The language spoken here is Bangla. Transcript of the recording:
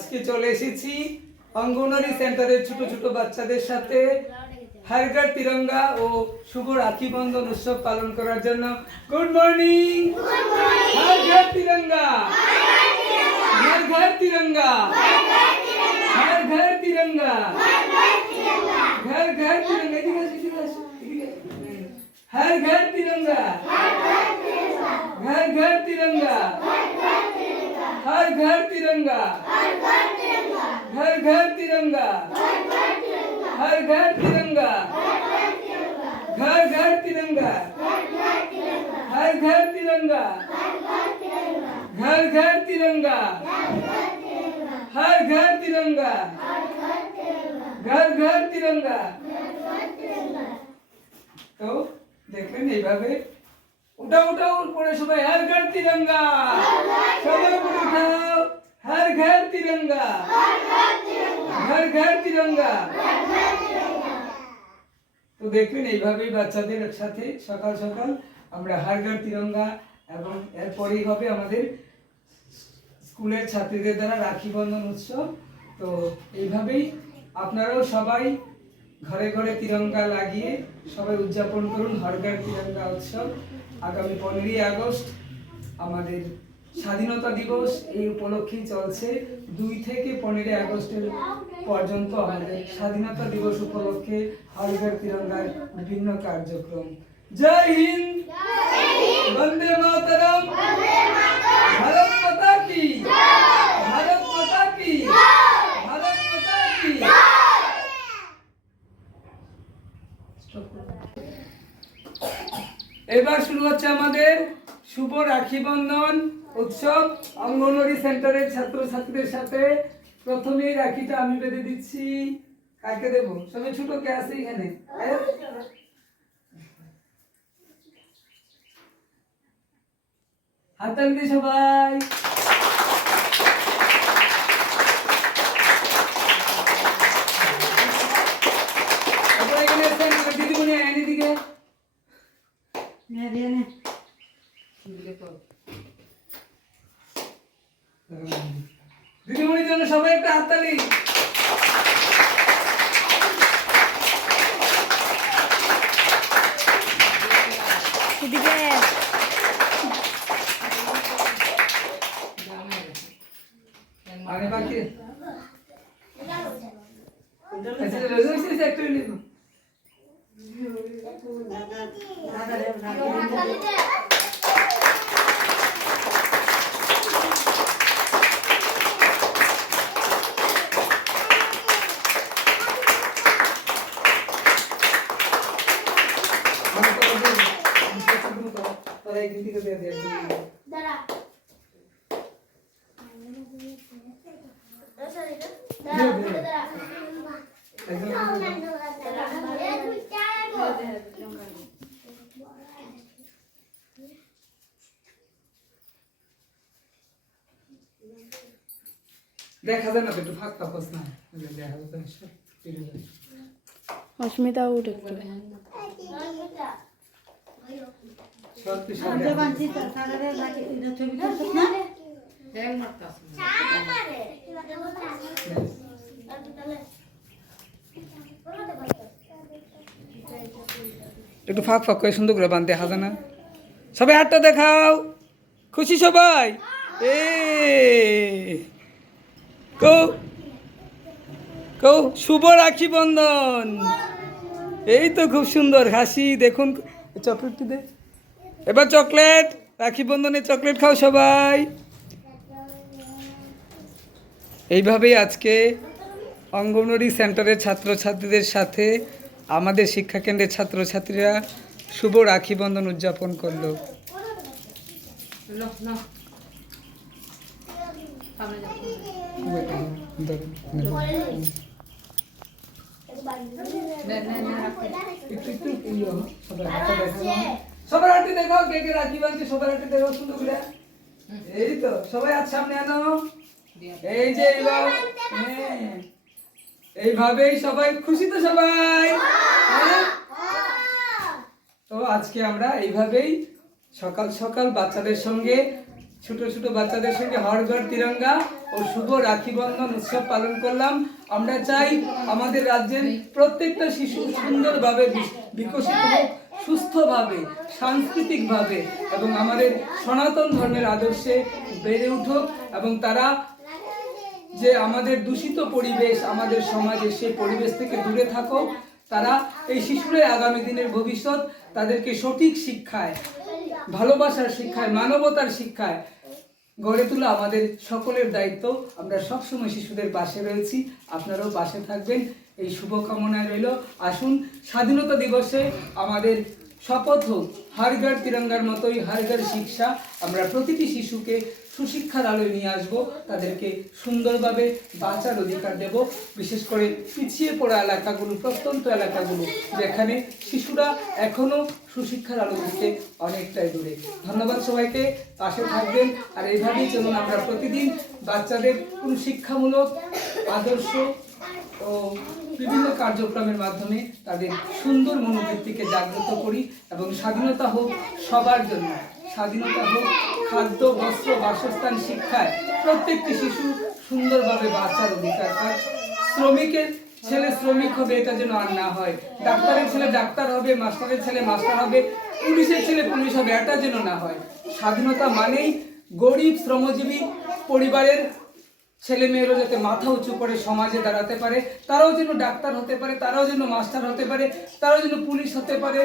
আজকে চলে এসেছি অঙ্গনওয়াড়ি সেন্টারের ছোট ছোট বাচ্চাদের সাথে হর ঘর তিরঙ্গা ও শুভ রাখি বন্ধন উৎসব পালন করার জন্য। Good morning. হর ঘর তিরঙ্গা, হর ঘর তিরঙ্গা, হর ঘর তিরঙ্গা, ঘর ঘর তিরঙ্গা, हर घर तिरंगा, घर घर तिरंगा, हर घर तिरंगा, घर घर तिरंगा, हर घर तिरंगा, घर घर तिरंगा, हर घर तिरंगा, घर घर तिरंगा, हर घर तिरंगा, घर घर तिरंगा। तो দেখবেন এইভাবে উঠাও উঠাও পড়ে সবাই হর ঘর তিরঙ্গা, সবাই পড়ে উঠাও হর ঘর তিরঙ্গা, হর ঘর তিরঙ্গা। তো দেখবেন এইভাবেই বাচ্চাদের সাথে সকাল সকাল আমরা হর ঘর তিরঙ্গা এবং এরপরেই হবে আমাদের স্কুলের ছাত্রীদের দ্বারা রাখি বন্ধন উৎসব। তো এইভাবেই আপনারাও সবাই ঘরে ঘরে তিরঙ্গা লাগিয়ে সবাই উদযাপন করুন হর ঘর তিরঙ্গা উৎসব। আগামী 15ই আগস্ট আমাদের স্বাধীনতা দিবস, এই উপলক্ষেই চলছে 2 থেকে 15 আগস্টের পর্যন্ত আমাদের স্বাধীনতা দিবস উপলক্ষে হর ঘর তিরঙ্গার বিভিন্ন কার্যক্রম। জয় হিন্দ, বন্দে মাতরম, ভারত মাতা কি, ভারত মাতা কি, ভারত মাতা কি। এবার শুরু হচ্ছে আমাদের শুভ রাখি বন্ধন উৎসব অঙ্গনওয়াড়ি সেন্টারের ছাত্রছাত্রীদের সাথে। প্রথমেই রাখিটা আমি বেঁধে দিচ্ছি। কাকে দেব? সবাই ছোট কে আছে এখানে? হাততালি দিয়ে সবাই। দিদিমণি এনে দিকে দিদিমণির জন্য সবাই একটা হাততালি। আরে বাকি আচ্ছা একটু নিব। দেখা যায় না, একটু ফাঁক পাকস না, দেখা যায় অস্মিতা উঠে একটু ফাঁক ফাঁক করে সুন্দর করে বান দেখা যায় না। সবাই হাতটা দেখাও, খুশি সবাই। কৌ শুভ রাখি বন্ধন। এই তো খুব সুন্দর হাসি, দেখুন চকলেটটি দে। এবার চকলেট, রাখি বন্ধনে চকলেট খাও সবাই। এইভাবেই আজকে অঙ্গনওয়াড়ি সেন্টারের ছাত্রছাত্রীদের সাথে আমাদের শিক্ষাকেন্দ্রের ছাত্রছাত্রীরা শুভ রাখি বন্ধন উদযাপন করলো। সবার হাতে দেখাও কে কে রাখি বাঁধছে, সবার হাতে দেখাও সুন্দর করে। এই তো সবাই হাত সামনে আনো। এই যে এইভাবেই সবাই খুশি তো সবাই। তো আজকে আমরা এইভাবেই সকাল সকাল বাচ্চাদের সঙ্গে ছোট ছোট বাচ্চাদের সঙ্গে হর ঘর তিরঙ্গা ও শুভ রাখি বন্ধন উৎসব পালন করলাম। আমরা চাই আমাদের রাজ্যের প্রত্যেকটা শিশু সুন্দরভাবে বিকশিত হোক, সুস্থভাবে, সাংস্কৃতিকভাবে এবং আমাদের সনাতন ধর্মের আদর্শে বেড়ে উঠুক এবং তারা যে আমাদের দূষিত পরিবেশ আমাদের সমাজে সেই পরিবেশ থেকে দূরে থাকুক। তারা এই শিশুরাই আগামী দিনের ভবিষ্যৎ, তাদেরকে সঠিক শিক্ষায়, ভালোবাসার শিক্ষায়, মানবতার শিক্ষায় গড়ে তোলা আমাদের সকলের দায়িত্ব। আমরা সবসময় শিশুদের পাশে রয়েছি, আপনারাও পাশে থাকবেন এই শুভকামনায় রইল। আসুন স্বাধীনতা দিবসে আমাদের শপথ হোক হর ঘর তিরঙ্গার মতোই হর ঘর শিক্ষা। আমরা প্রতিটি শিশুকে সুশিক্ষার আলোয় নিয়ে আসবো, তাদেরকে সুন্দরভাবে বাঁচার অধিকার দেব। বিশেষ করে পিছিয়ে পড়া এলাকাগুলো, প্রত্যন্ত এলাকাগুলো যেখানে শিশুরা এখনো সুশিক্ষার আলো থেকে অনেকটাই দূরে। ধন্যবাদ সবাইকে, পাশে থাকবেন। আর এইভাবেই যেমন আমরা প্রতিদিন বাচ্চাদের কোন শিক্ষামূলক আদর্শ ও বিভিন্ন কার্যক্রমের মাধ্যমে তাদের সুন্দর মনোবৃত্তিকে জাগ্রত করি এবং স্বাধীনতা হোক সবার জন্য, স্বাধীনতা হোক খাদ্য, বস্ত্র, বাসস্থান, শিক্ষায় প্রত্যেকটি শিশু সুন্দরভাবে বাঁচার অধিকার পায়। শ্রমিকের ছেলে শ্রমিক হবে এটা যেন আর না হয়, ডাক্তারের ছেলে ডাক্তার হবে, মাস্টারের ছেলে মাস্টার হবে, পুলিশের ছেলে পুলিশ হবে, এটা যেন না হয়। স্বাধীনতা মানেই গরিব শ্রমজীবী পরিবারের ছেলে মেয়েরা যাতে মাথা উঁচু করে সমাজে দাঁড়াতে পারে, তারাও যেন ডাক্তার হতে পারে, তারাও যেন মাস্টার হতে পারে, তারাও যেন পুলিশ হতে পারে।